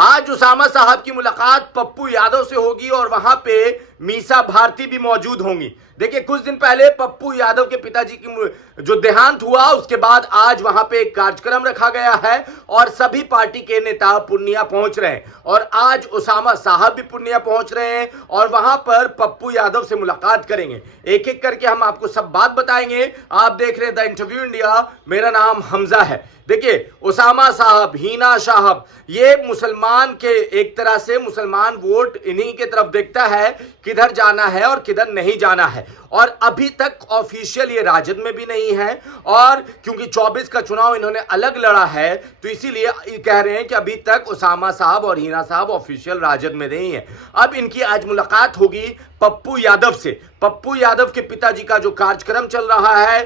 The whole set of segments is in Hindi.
आज उसामा साहब की मुलाकात पप्पू यादव से होगी और वहां पे मीसा भारती भी मौजूद होंगी। देखिए, कुछ दिन पहले पप्पू यादव के पिताजी की जो देहांत हुआ उसके बाद आज वहां पे एक कार्यक्रम रखा गया है और सभी पार्टी के नेता पूर्णिया पहुंच रहे हैं और आज उसामा साहब भी पूर्णिया पहुंच रहे हैं और वहां पर पप्पू यादव से मुलाकात करेंगे। एक एक करके हम आपको सब बात बताएंगे। आप देख रहे हैं द इंटरव्यू इंडिया, मेरा नाम हमजा है। देखिए, उसामा साहब, हिना साहब, ये मुसलमान के एक तरह से मुसलमान वोट इन्हीं के तरफ देखता है किधर जाना है और किधर नहीं जाना है। और अभी तक ऑफिशियल ये राजद में भी नहीं है और क्योंकि 24 का चुनाव इन्होंने अलग लड़ा है तो इसीलिए कह रहे हैं कि अभी तक उसामा साहब और हिना साहब ऑफिशियल राजद में नहीं है। अब इनकी आज मुलाकात होगी पप्पू यादव से। पप्पू यादव के पिताजी का जो कार्यक्रम चल रहा है,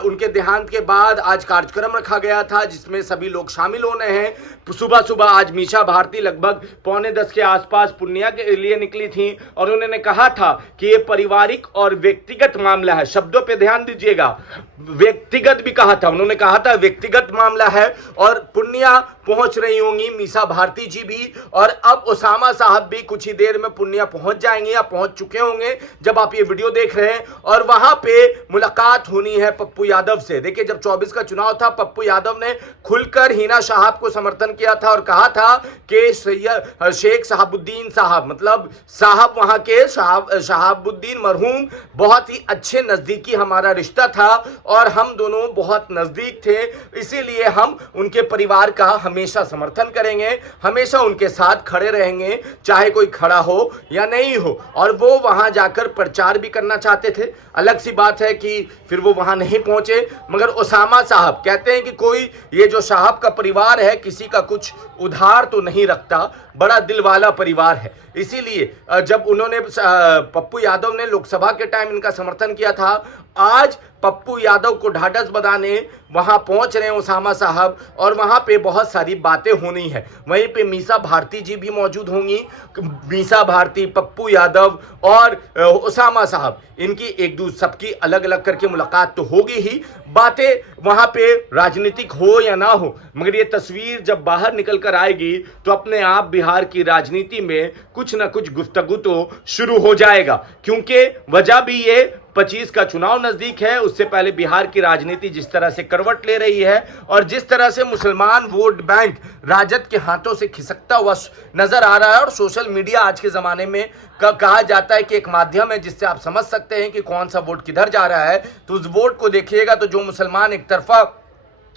उनके देहांत के बाद आज कार्यक्रम रखा गया था जिसमें सभी लोग शामिल होने हैं। सुबह सुबह आज मीसा भारती लगभग 9:45 के आसपास पूर्णिया के लिए निकली थी और उन्होंने कहा था कि ये पारिवारिक और व्यक्तिगत मामला है। शब्दों पे ध्यान दीजिएगा, व्यक्तिगत भी कहा था, उन्होंने कहा था व्यक्तिगत मामला है। और पूर्णिया पहुंच रही होंगी मीसा भारती जी भी और अब उसामा साहब भी कुछ ही देर में पूर्णिया पहुंच जाएंगे या पहुंच चुके होंगे जब आप ये वीडियो देख रहे हैं। और वहां पे मुलाकात होनी है पप्पू यादव से। देखिए, जब 24 का चुनाव था पप्पू यादव ने खुलकर हिना साहब को समर्थन किया था और कहा था कि शेख शहाबुद्दीन साहब, मतलब साहब वहां के शहाबुद्दीन मरहूम, बहुत ही अच्छे नजदीकी हमारा रिश्ता था और हम दोनों बहुत नजदीक थे, इसीलिए हम उनके परिवार का हमेशा समर्थन करेंगे, हमेशा उनके साथ खड़े रहेंगे, चाहे कोई खड़ा हो या नहीं हो। और वो वहां जाकर प्रचार भी करना चाहते थे। अलग सी बात है कि फिर वो वहां नहीं पहुंचे, मगर उसामा साहब कहते हैं कि कोई ये जो साहब का परिवार है किसी का कुछ उधार तो नहीं रखता, बड़ा दिल वाला परिवार है। इसीलिए जब उन्होंने पप्पू यादव ने लोकसभा के टाइम इनका समर्थन किया था, आज पप्पू यादव को ढाढ़स बंधाने वहां पहुंच रहे हैं उसामा साहब और वहां पे बहुत सारी बातें होनी है। वहीं पे मीसा भारती जी भी मौजूद होंगी। मीसा भारती, पप्पू यादव और उसामा साहब, इनकी एक दूसरे सबकी अलग अलग करके मुलाकात तो होगी ही। बातें वहां पे राजनीतिक हो या ना हो, मगर ये तस्वीर जब बाहर निकल कर आएगी तो अपने आप बिहार की राजनीति में कुछ ना कुछ गुफ्तगू तो शुरू हो जाएगा। क्योंकि वजह भी ये 25 का चुनाव नजदीक है, उससे पहले बिहार की राजनीति जिस तरह से करवट ले रही है और जिस तरह से मुसलमान वोट बैंक राजद के हाथों से खिसकता हुआ नजर आ रहा है। और सोशल मीडिया आज के जमाने में कहा जाता है कि एक माध्यम है जिससे आप समझ सकते हैं कि कौन सा वोट किधर जा रहा है। तो उस वोट को देखिएगा तो जो मुसलमान एक तरफा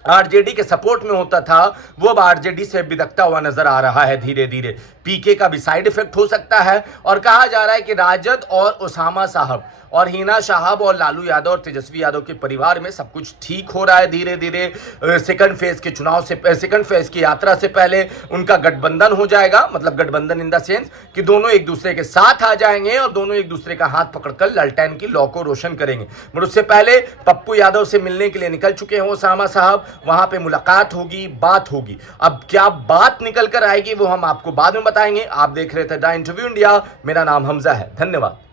आरजेडी के सपोर्ट में होता था वो अब आरजेडी से बिदकता हुआ नजर आ रहा है धीरे धीरे। पीके का भी साइड इफेक्ट हो सकता है और कहा जा रहा है कि राजद और उसामा साहब और हिना साहब और लालू यादव और तेजस्वी यादव के परिवार में सब कुछ ठीक हो रहा है धीरे धीरे। सेकंड फेज के चुनाव से, सेकंड फेज की यात्रा से पहले उनका गठबंधन हो जाएगा, मतलब गठबंधन इन द सेंस कि दोनों एक दूसरे के साथ आ जाएंगे और दोनों एक दूसरे का हाथ पकड़कर ललटेन की लौ को रोशन करेंगे। मगर उससे पहले पप्पू यादव से मिलने के लिए निकल चुके हैं उसामा साहब। वहां पे मुलाकात होगी, बात होगी। अब क्या बात निकल कर आएगी वो हम आपको बाद में बताएंगे। आप देख रहे थे द इंटरव्यू इंडिया, मेरा नाम हमजा है। धन्यवाद।